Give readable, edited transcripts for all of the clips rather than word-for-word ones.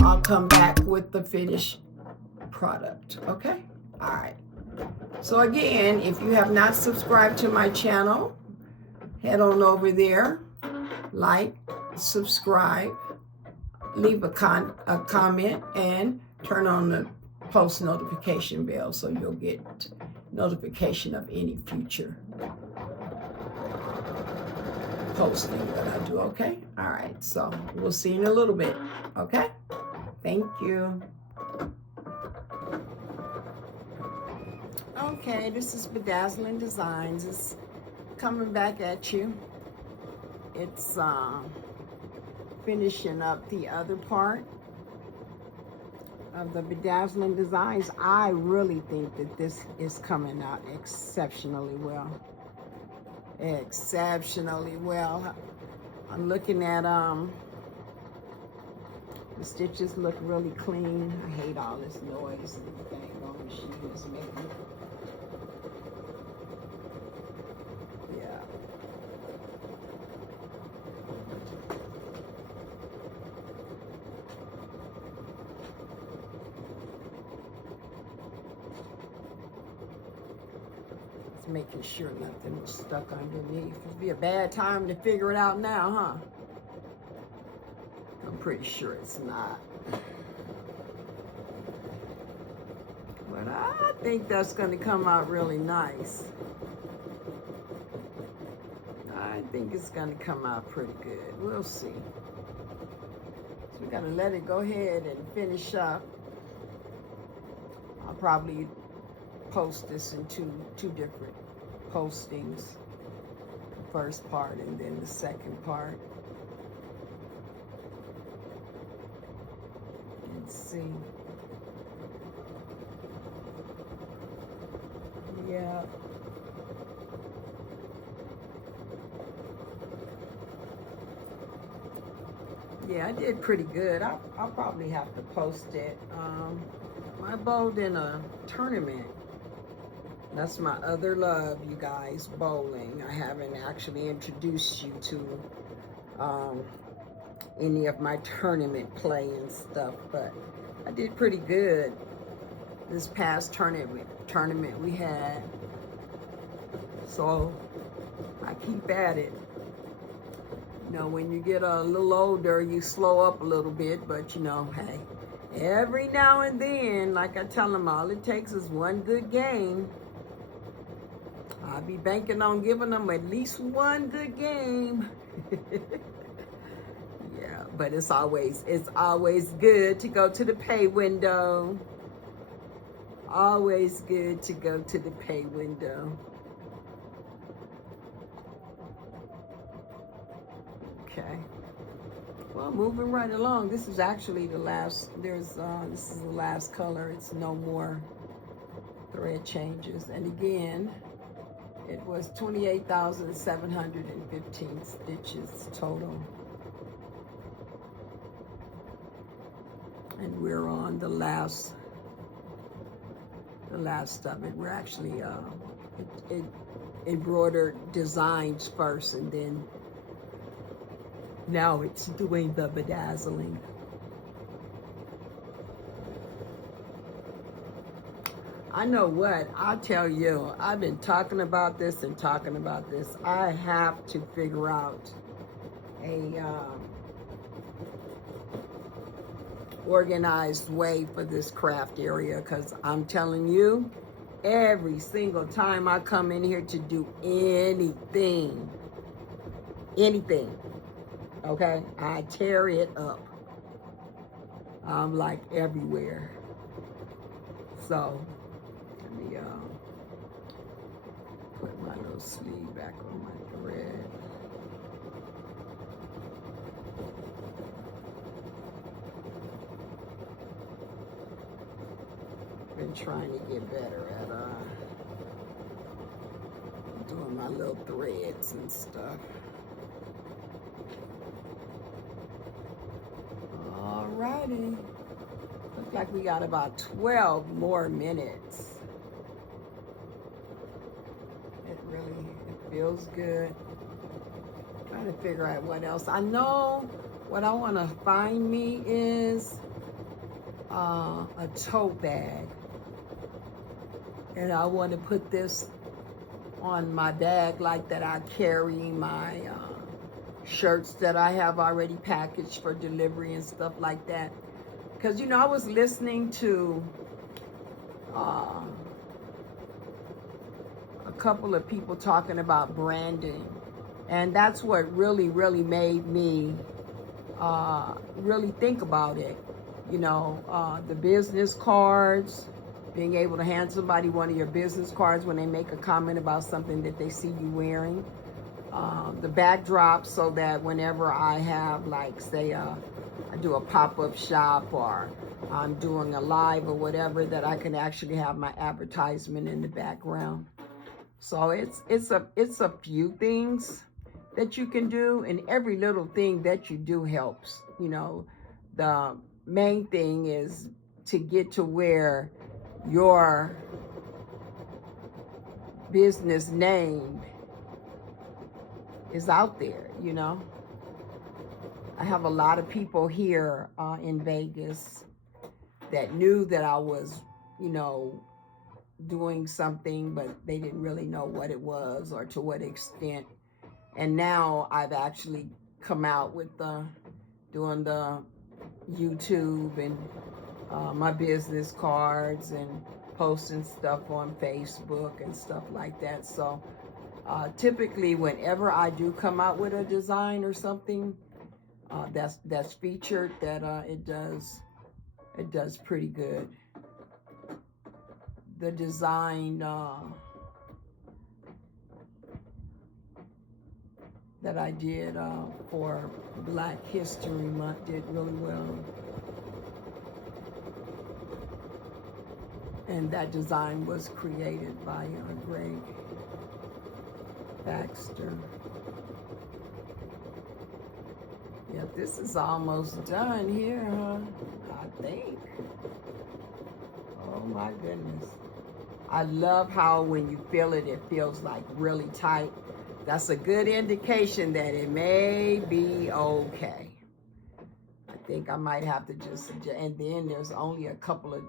I'll come back with the finished product. Okay? All right. So again, if you have not subscribed to my channel, head on over there, like, subscribe, leave a comment, and turn on the post notification bell so you'll get notification of any future posting that I do. Okay? All right. So we'll see you in a little bit. Okay? Thank you. Okay, this is Bedazzling Designs. It's coming back at you. It's finishing up the other part of the Bedazzling Designs. I really think that this is coming out exceptionally well. Exceptionally well. I'm looking at the stitches look really clean. I hate all this noise and the thing on the machine is making. Yeah. It's making sure nothing was stuck underneath. It'd be a bad time to figure it out now, huh? I'm pretty sure it's not. But I think that's going to come out really nice. I think it's going to come out pretty good. We'll see. So we got to let it go ahead and finish up. I'll probably post this in two different postings. The first part and then the second part. Let's see. Yeah. Yeah, I did pretty good. I'll probably have to post it. I bowled in a tournament. That's my other love, you guys, bowling. I haven't actually introduced you to any of my tournament play and stuff, but I did pretty good this past tournament we had. So I keep at it. You know, when you get a little older, you slow up a little bit, but you know, hey, every now and then, like I tell them, all it takes is one good game. I'll be banking on giving them at least one good game. Yeah, but it's always good to go to the pay window. Always good to go to the pay window. Okay. Well, moving right along. This is actually the last. This is the last color. It's no more thread changes. And again, it was 28,715 stitches total. And we're on the last of it. We're actually embroidered designs first, and then now it's doing the bedazzling. I know what, I'll tell you, I've been talking about this and talking about this. I have to figure out a organized way for this craft area, because I'm telling you, every single time I come in here to do anything, okay, I tear it up. I'm like everywhere. So let me put my little sleeve back on my thread. Been trying to get better at doing my little threads and stuff. Alrighty. Looks like we got about 12 more minutes. It feels good. Trying to figure out what else. I know what I want to find me is a tote bag. And I want to put this on my bag like that I carry my shirts that I have already packaged for delivery and stuff like that. Because, you know, I was listening to a couple of people talking about branding. And that's what really, really made me really think about it. You know, the business cards, being able to hand somebody one of your business cards when they make a comment about something that they see you wearing. The backdrop, so that whenever I have, like, say, I do a pop-up shop or I'm doing a live or whatever, that I can actually have my advertisement in the background. So it's a few things that you can do, and every little thing that you do helps. You know, the main thing is to get to where your business name is out there, you know. I have a lot of people here in Vegas that knew that I was, you know, doing something, but they didn't really know what it was or to what extent. And now I've actually come out with doing the YouTube and my business cards and posting stuff on Facebook and stuff like that. So typically whenever I do come out with a design or something that's featured, that it does pretty good. The design that I did for Black History Month did really well. And that design was created by Greg Baxter. Yeah, this is almost done here, huh? I think. Oh my goodness. I love how when you feel it, it feels like really tight. That's a good indication that it may be okay. I think I might have to just, and then there's only a couple of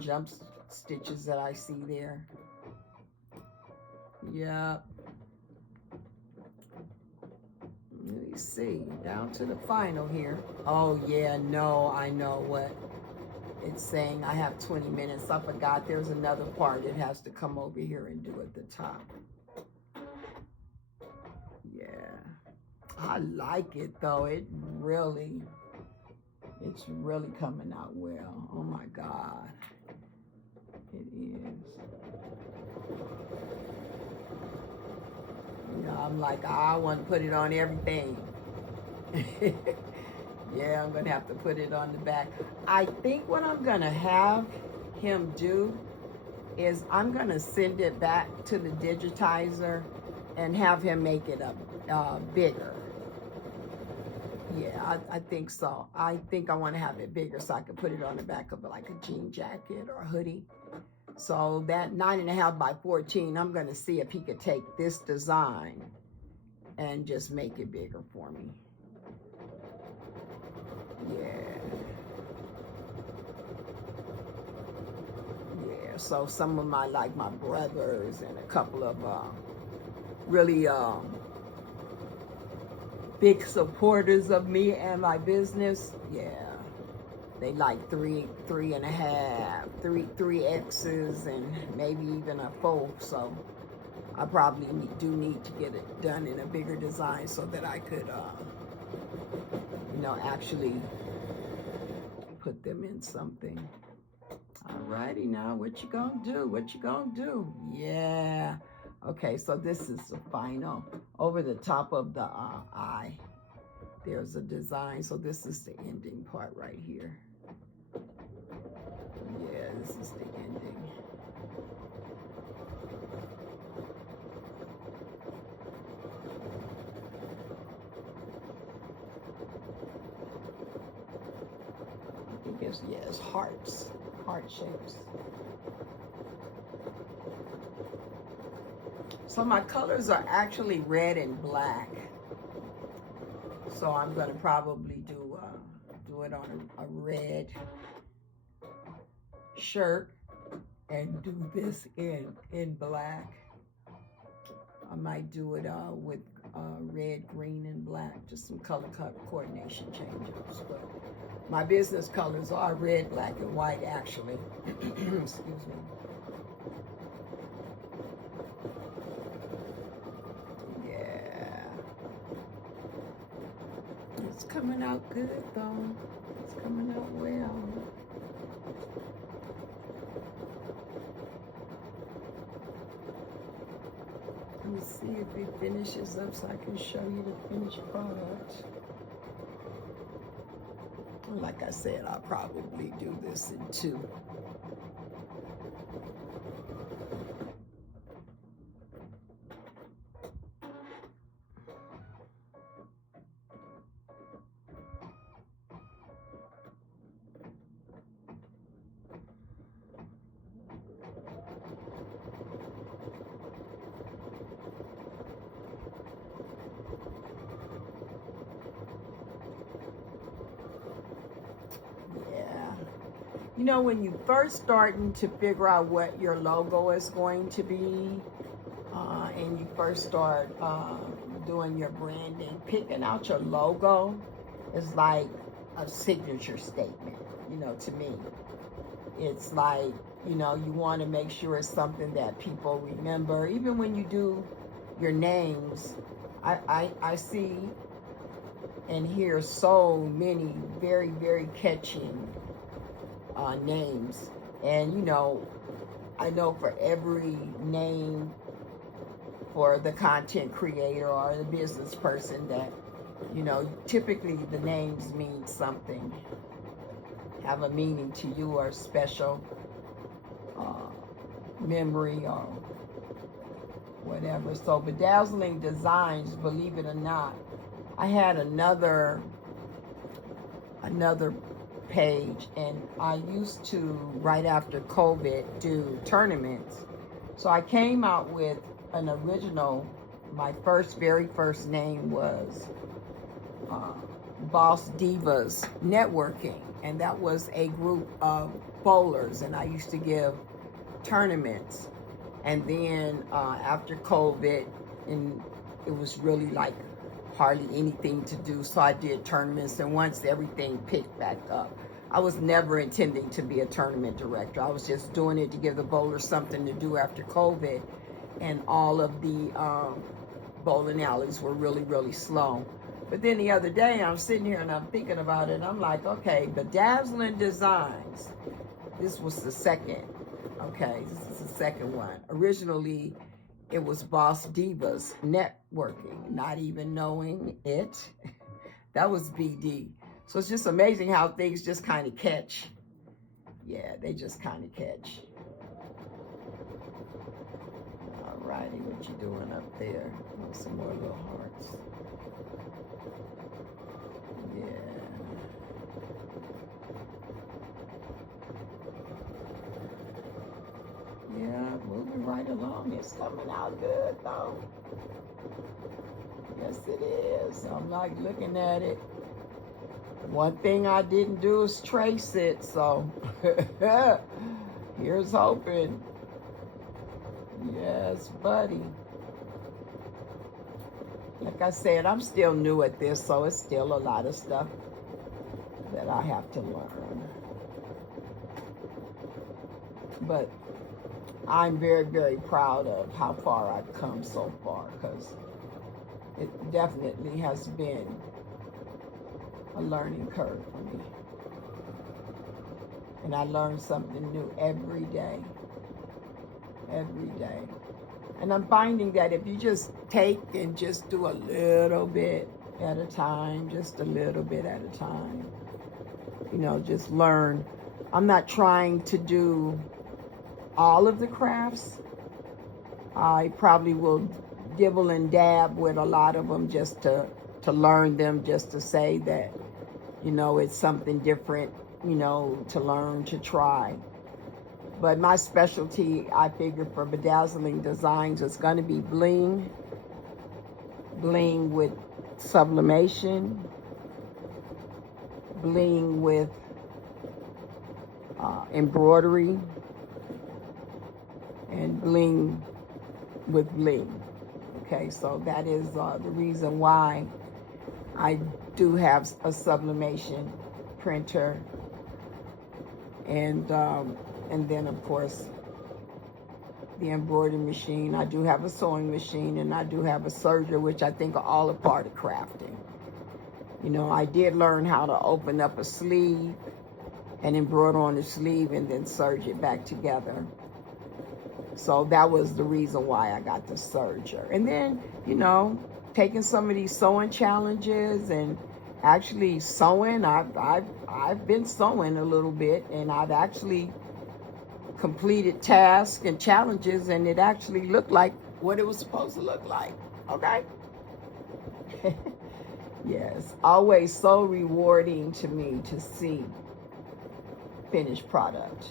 jump stitches that I see there. Yep. Let me see, down to the final here. Oh yeah, no, I know what it's saying. I have 20 minutes. I forgot there's another part it has to come over here and do at the top. Yeah, I like it though. It's really coming out well. Oh my God, it is. You know, I'm like, I want to put it on everything. Yeah, I'm gonna have to put it on the back. I think what I'm gonna have him do is I'm gonna send it back to the digitizer and have him make it bigger. Yeah, I think so. I think I want to have it bigger so I can put it on the back of like a jean jacket or a hoodie. So that 9.5 by 14, I'm going to see if he could take this design and just make it bigger for me. Yeah. Yeah, so some of my brothers and a couple of really big supporters of me and my business, yeah. They like 3.5, 3 X's, and maybe even a 4. So I probably do need to get it done in a bigger design so that I could, you know, actually put them in something. Alrighty, now what you gonna do? What you gonna do? Yeah. Okay, so this is the final. Over the top of the eye, there's a design. So this is the ending part right here. Yeah, this is the ending. I think it's hearts, heart shapes. So my colors are actually red and black. So I'm going to probably do it on a red shirt and do this in black. I might do it with red, green, and black, just some color coordination changes. But my business colors are red, black, and white, actually. Excuse me. Yeah. It's coming out good, though. It's coming out well. Let me see if it finishes up so I can show you the finished product. Like I said, I'll probably do this in 2. You know, when you first starting to figure out what your logo is going to be, and you first start doing your branding, picking out your logo is like a signature statement, you know, to me. It's like, you know, you want to make sure it's something that people remember. Even when you do your names, I see and hear so many very, very catching names. And you know, I know for every name for the content creator or the business person that, you know, typically the names mean something, have a meaning to you or special memory or whatever. So Bedazzling Designs, believe it or not, I had another page, and I used to, right after COVID, do tournaments. So I came out with an original. My very first name was Boss Divas Networking, and that was a group of bowlers, and I used to give tournaments. And then after COVID, and it was really like hardly anything to do, so I did tournaments. And once everything picked back up, I was never intending to be a tournament director. I was just doing it to give the bowlers something to do after COVID, and all of the bowling alleys were really, really slow. But then the other day, I'm sitting here and I'm thinking about it, and I'm like, okay, Bedazzling Designs, this was the second, okay, this is the second one. Originally, it was Boss Divas Networking, not even knowing it. That was BD. So it's just amazing how things just kind of catch. Yeah, they just kind of catch. All righty, what you doing up there? Oh, some more little hearts. Yeah. Yeah, moving right along. It's coming out good, though. Yes, it is. I'm like looking at it. One thing I didn't do is trace it, so here's hoping. Yes, buddy. Like I said, I'm still new at this, so it's still a lot of stuff that I have to learn. But I'm very, very proud of how far I've come so far, because it definitely has been a learning curve for me. And I learn something new every day. Every day. And I'm finding that if you just take and just do a little bit at a time, just a little bit at a time, you know, just learn. I'm not trying to do all of the crafts. I probably will dibble and dab with a lot of them just to learn them, just to say that, you know, it's something different, you know, to learn, to try. But my specialty, I figure, for Bedazzling Designs is going to be bling with sublimation, bling with embroidery, and bling with bling. Okay, so that is the reason why I do have a sublimation printer, and then of course the embroidery machine. I do have a sewing machine, and I do have a serger, which I think are all a part of crafting. You know, I did learn how to open up a sleeve and embroider on the sleeve and then serge it back together. So that was the reason why I got the serger. And then, you know, taking some of these sewing challenges and actually sewing. I've been sewing a little bit, and I've actually completed tasks and challenges, and it actually looked like what it was supposed to look like. Okay. Yes, always so rewarding to me to see finished product.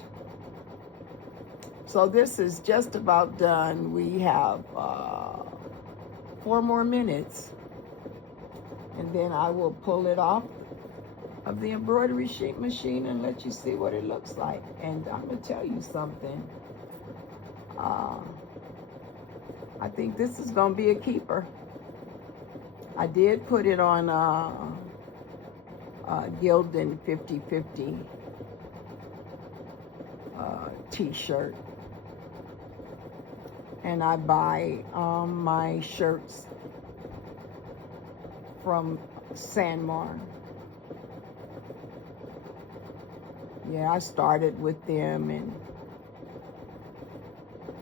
So this is just about done. We have 4 more minutes, and then I will pull it off of the embroidery sheet machine and let you see what it looks like. And I'm gonna tell you something. I think this is gonna be a keeper. I did put it on Gildan 50/50 t-shirt, and I buy my shirts from Sanmar. Yeah, I started with them, and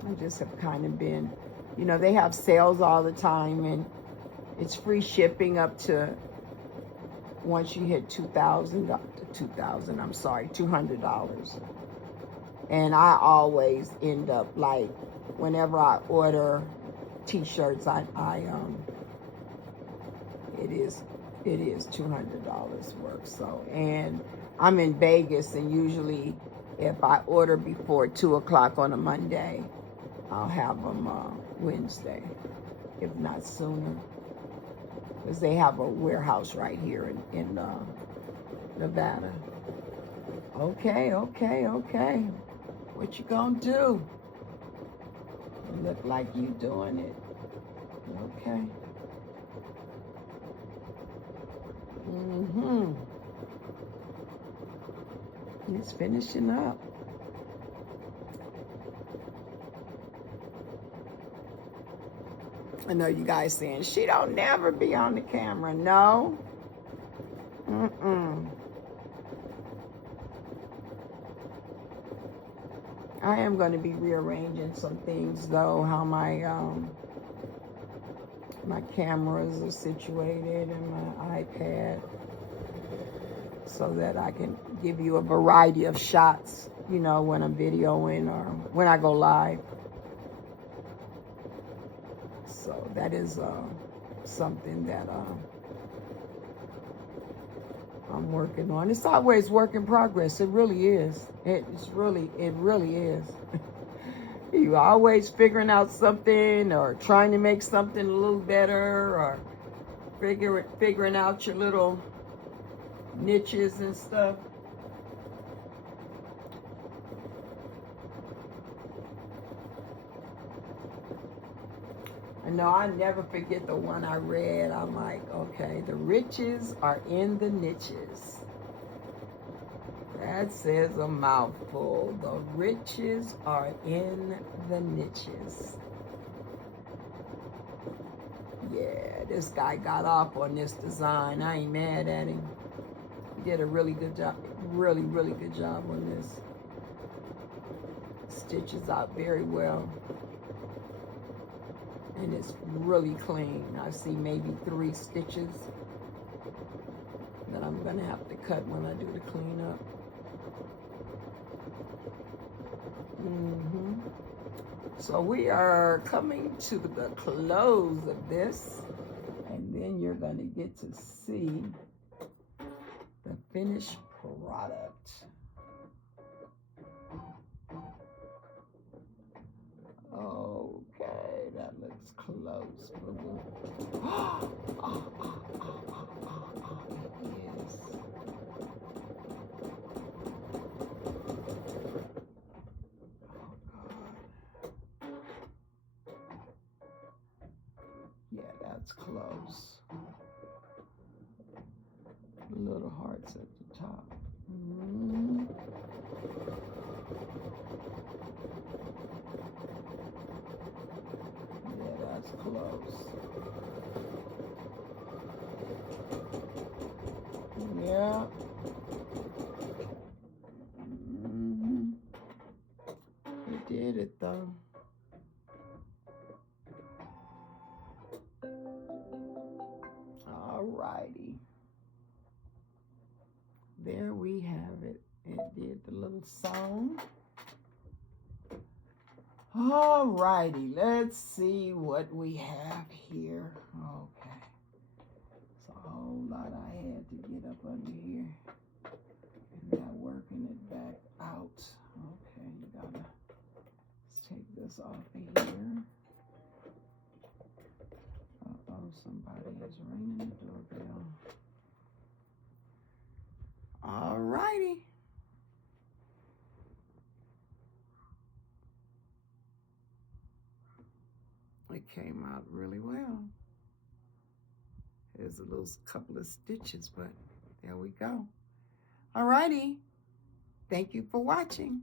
I just have kind of been, you know, they have sales all the time, and it's free shipping up to, once you hit $200. And I always end up, like, whenever I order t-shirts, it is $200 worth. So, and I'm in Vegas, and usually if I order before 2 o'clock on a Monday, I'll have them Wednesday, if not sooner, because they have a warehouse right here in Nevada. Okay. What you gonna do? You look like you doing it. Okay. It's finishing up. I know you guys saying, she don't never be on the camera. No. I am going to be rearranging some things, though, how my my cameras are situated and my iPad, so that I can give you a variety of shots, you know, when I'm videoing or when I go live. So that is something that I'm working on. It's always work in progress. It really is. It really is. You always figuring out something, or trying to make something a little better, or figuring out your little niches and stuff. I know I never forget the one I read. I'm like, okay, the riches are in the niches. That says a mouthful. The riches are in the niches. Yeah, this guy got off on this design. I ain't mad at him. He did a really good job. Really good job on this. Stitches out very well. And it's really clean. I see maybe 3 stitches that I'm gonna have to cut when I do the cleanup. So we are coming to the close of this, and then you're gonna get to see the finished product. Okay, that looks close. close. Little hearts at the top. Yeah, that's close. Yeah. We did it though. All righty. There we have it. It did the little song. All righty. Let's see what we have here. Okay. It's a whole lot I had to get up under here. And now working it back out. Okay, you gotta take this off of here. Uh-oh, somebody is ringing the doorbell. All righty. It came out really well. There's a little couple of stitches, but there we go. All righty. Thank you for watching.